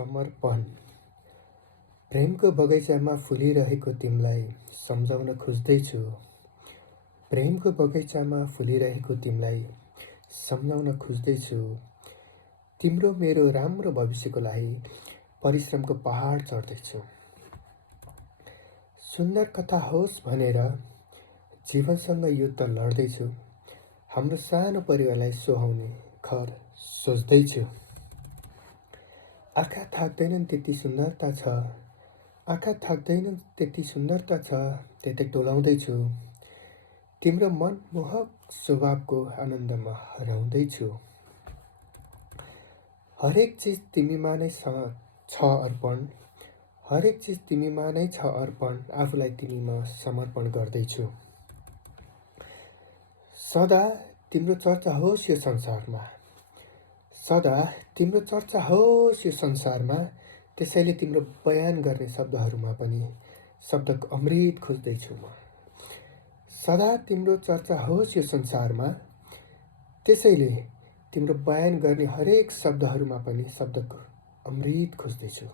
समर्पण। प्रेमको बगैँचामा फुलिरहेको तिमीलाई सम्झाउन खोज्दैछु। प्रेमको बगैँचामा फुलिरहेको तिमीलाई सम्झाउन खोज्दैछु। तिम्रो मेरो राम्रो भविष्यको लागि परिश्रमको पहाड चढ्दैछु। सुन्दर कथा होस् भनेर जीवनसँग युद्ध लड्दैछु। हाम्रो सानो परिवारलाई सुहाउने घर सोच्दैछु। आँखा थाक्दैनन् त्यति सुन्दरता छ, आँखा थाक्दैनन् त्यति सुन्दरता छ, त्यतै टोलाउँदैछु। तिम्रो मनमोहक स्वभावको आनन्दमा हराउँदैछु। हरेक चिज तिमीमा नै छ अर्पण, हरेक चिज तिमीमा नै छ अर्पण, आफूलाई तिमीमा समर्पण गर्दैछु। सदा तिम्रो चर्चा होस् यो संसारमा, सदा तिम्रो चर्चा होस् यो संसारमा, त्यसैले तिम्रो बयान गर्ने शब्दहरूमा पनि शब्दको अमृत खोज्दैछु म। सदा तिम्रो चर्चा होस् यो संसारमा, त्यसैले तिम्रो बयान गर्ने हरेक शब्दहरूमा पनि शब्दको अमृत खोज्दैछु।